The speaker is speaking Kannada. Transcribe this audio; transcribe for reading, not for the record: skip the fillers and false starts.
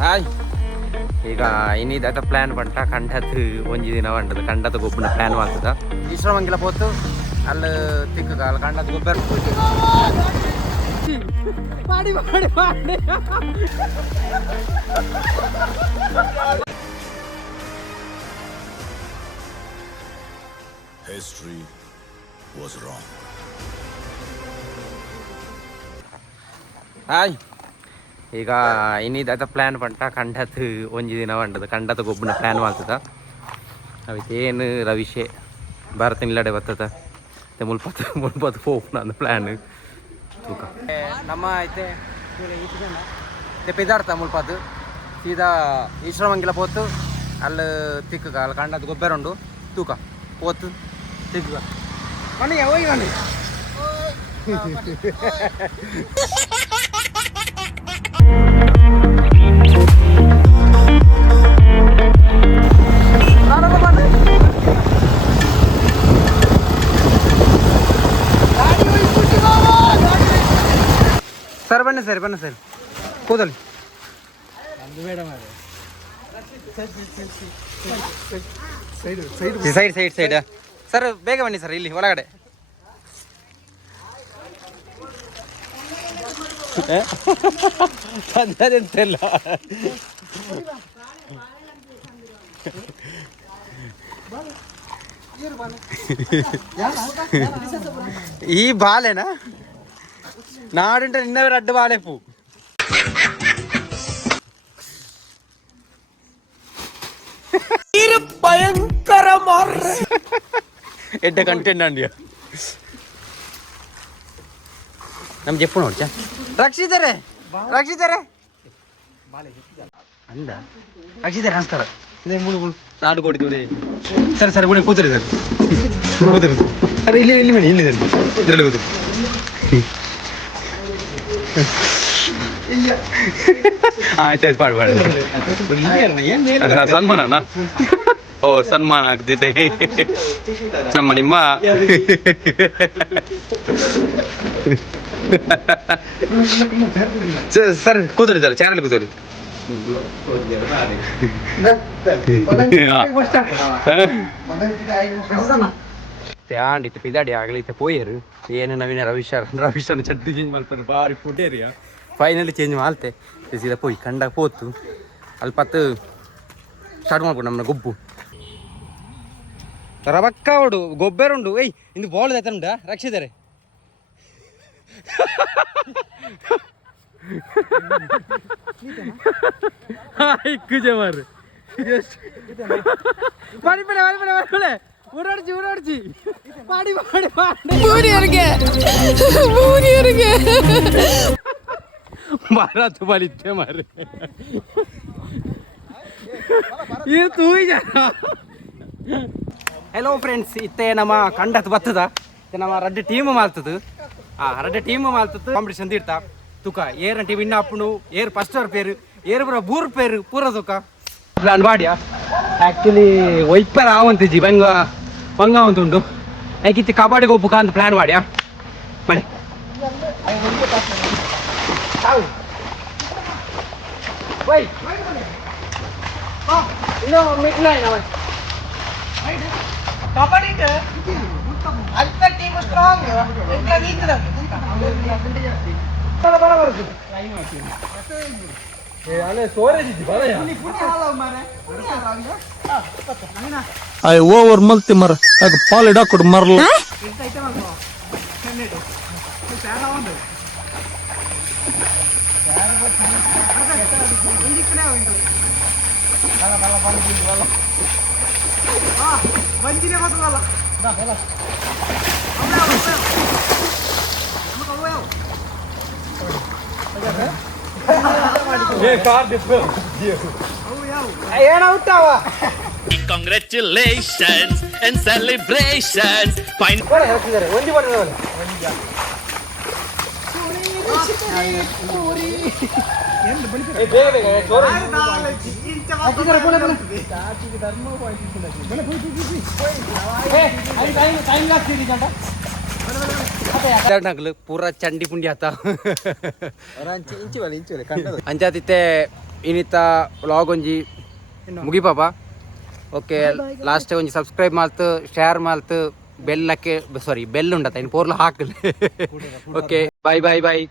ಹಾಯ್ ಈಗ ಇನ್ನಿದಾಯ್ತ ಪ್ಲ್ಯಾನ್ ಬಂಟ ಕಂಡತ್ ಒಂಜಿ ದಿನ ಬಂಡದು ಕಂಡದ ಗೊಬ್ಬನ ಪ್ಲ್ಯಾನ್ ಮಾಡ್ತದ ಈಶ್ವರಮಂಗಿಲ ಪೋತು ಅಲ್ಲಿ ತಿಕ್ಕ ಅಲ್ಲಿ ಕಂಡದ ಗೊಬ್ಬರ ಮಾಡಿ ಮಾಡಿ ಮಾಡಿ History was wrong. ಹಾಯ್ ಈಗ ಇನ್ನಿದಾಯ್ತ ಪ್ಲ್ಯಾನ್ ಬಂಟ ಕಂಡತ್ ಒಂಜಿ ದಿನ ಬಂಡದು ಕಂಡದ ಗೊಬ್ಬನ ಪ್ಲ್ಯಾನ್ ಮಾಡ್ತದ ಅವತ್ತೇನು ರವಿಶೆ ಭಾರತನಿಲ್ಲಡೆ ಬರ್ತದ ಮುಲ್ಪತ್ತು ಹೋಗ್ನ ಅಂದ ಪ್ಲ್ಯಾನ್ ತೂಕ ನಮ್ಮ ಐತೆ ಪೆದಾರ್ಥ ಮುಲ್ಪತ್ತು ಸೀದಾ ಈಶ್ವರಮಂಗಿಲ ಪೋತು ಅಲ್ಲಿ ತಿಕ್ಕ ಅಲ್ಲಿ ಕಂಡದ ಗೊಬ್ಬರ ಉಂಡು ತೂಕ ಪೋತು ತಿಕ್ಕ ಮನೆಯ ಹೋಗಿ ಮನೆ ಸರ್ ಬನ್ನಿ ಸರ್ ಬನ್ನಿ ಸರ್ ಕೂದಲಿ ಸೈಡ್ ಸೈಡ್ ಸೈಡ್ ಸರ್ ಬೇಗ ಬನ್ನಿ ಸರ್ ಇಲ್ಲಿ ಒಳಗಡೆ ಎಂತೆಲ್ಲ ഈ ബാലേനാ നാടിന്റെ ഇന്ന രണ്ട് ബാലേ പോ എന്റെ കണ്ടന്റ് ആണ് ನಮ್ಗೆ ಎಪ್ಪು ನೋಡ್ಚ ರಕ್ಷಿತಾರೆ ರಕ್ಷಿತಾರೆ ಅಂದ ರಕ್ಷಿತಾರೆ ಅನ್ಸ್ತಾರ ಇದೇ ಮುಳು ಮುಳು ನಾಡು ಕೊಡ್ತೀವಿ ಸರಿ ಸರಿ ಗುಣೆ ಕೂತರಿ ಸರ್ ಕೂತರಿ ಅರೆ ಇಲ್ಲಿ ಇಲ್ಲಿ ಬನ್ನಿ ಇಲ್ಲಿ ಇದರಲ್ಲಿ ಕೂತು ಆಯ್ತಾಯ್ತು ಪಾಡು ಪಾಡು ಸನ್ಮಾನ ಓ ಸನ್ಮಾನ ಆಗ್ತಿದೆ ನಮ್ಮ ನಿಮ್ಮ ಸರ್ ಕೂತರಿ ಸರ್ ಚಾನಲ್ ಕೂತರಿ ತ್ಯಾಂಡಿತ್ತು ಪಿದಾಡಿ ಆಗ್ಲೈತೆ ಪೋಯರು ಏನು ನವೀನ ರವಿಶನ್ ಚಡ್ಡಿ ಚೇಂಜ್ ಮಾಡ್ತಾರೆ ಬಾರಿ ಫುಡ್ ಏರಿಯಾ ಫೈನಲಿ ಚೇಂಜ್ ಮಾಡ್ತೆ ಸೀದಾ ಪೋಯ್ ಕಂಡ ಪೋತು ಅಲ್ಲಿ ಪತ್ತು ಸ್ಟಾರ್ಟ್ ಮಾಡ್ಬೋದು ನಮ್ಮನ್ನ ಗೊಬ್ಬು ರವಕ್ಕ ಹೊಡು ಗೊಬ್ಬರ ಉಂಡು ಏಯ್ ಇಂದು ಬಾಲ್ ಆಯ್ತಾ ಉಂಟಾ ರಕ್ಷಿದ್ದಾರೆ ಕುಜಮಾರು ಓಡಾಡ್ಚಿ ಓಡಾಡ್ಚಿ ಮಾಡಿ ಮಾಡಿ ಮಾಡಿ ಭಾರತ್ ಬಲಿತ್ತೆ ಮಾರು ಇದು ತೂಯಿ ಜನ ಹೆಲೋ ಫ್ರೆಂಡ್ಸ್ ಇತ್ತೆ ನಮ್ಮ ಕಂಡತ್ ಬತ್ತದ ನಮ್ಮ ರಡ್ಡು ಟೀಮ್ ಮಾಲ್ತದು ರಡ್ಡು ಟೀಮ್ ಮಾಲ್ತದ್ದು ಕಾಂಪಿಟೇಷನ್ ಇರ್ತಾ ತುಕ ಏರ್ ಟೀಮ್ ವಿನ್ ಅಪ್ಪನು ಏರ್ ಫಸ್ಟ್ ಅವರ್ ಪೇರು ಏರ್ ಪೂರ ಬೂರ್ ಪೇರು ಪೂರ ತುಕ ಪ್ಲಾನ್ ಬಾಡಿಯಾ ಆ್ಯಕ್ಚುಲಿ ಒಯ್ಪರ ಆವಂತಿಜಿ ಬಂಗ ಉಂಟು ಯಾಕಿತ್ತು ಕಬಡ್ಡಿಗೆ ಒಬ್ಬುಕ ಅಂತ ಪ್ಲಾನ್ ಮಾಡ್ಯಾ ಮಳೆ ಕಬಡ್ಡಿಗೆ ಅಲ್ಪ ಟೀಮ್ ಸ್ಟ್ರಾಂಗ್ ಎಲ್ಲ weak ay over multi mar ag palida kod marlo Congratulations and celebrations. Fine. पूरा चंडी पुंडी आता अंचा तिथे ಇನ್ನಿತ್ತ ವ್ಲಾಗ್ ಒಂಜಿ ಮುಗಿಪಾಪ. ಓಕೆ ಲಾಸ್ಟ್ ಒಂಜಿ ಸಬ್ಸ್ಕ್ರೈಬ್ ಮಾಲ್ತು ಶೇರ್ ಮಾಲ್ತು ಬೆಲ್ಲಕ್ಕೆ ಸಾರಿ ಬೆಲ್ ಉಂಡತ್ತ ಇನ್ನು ಪೋರ್ಲು ಹಾಕಲಿ. ಓಕೆ ಬಾಯ್ ಬಾಯ್ ಬಾಯ್.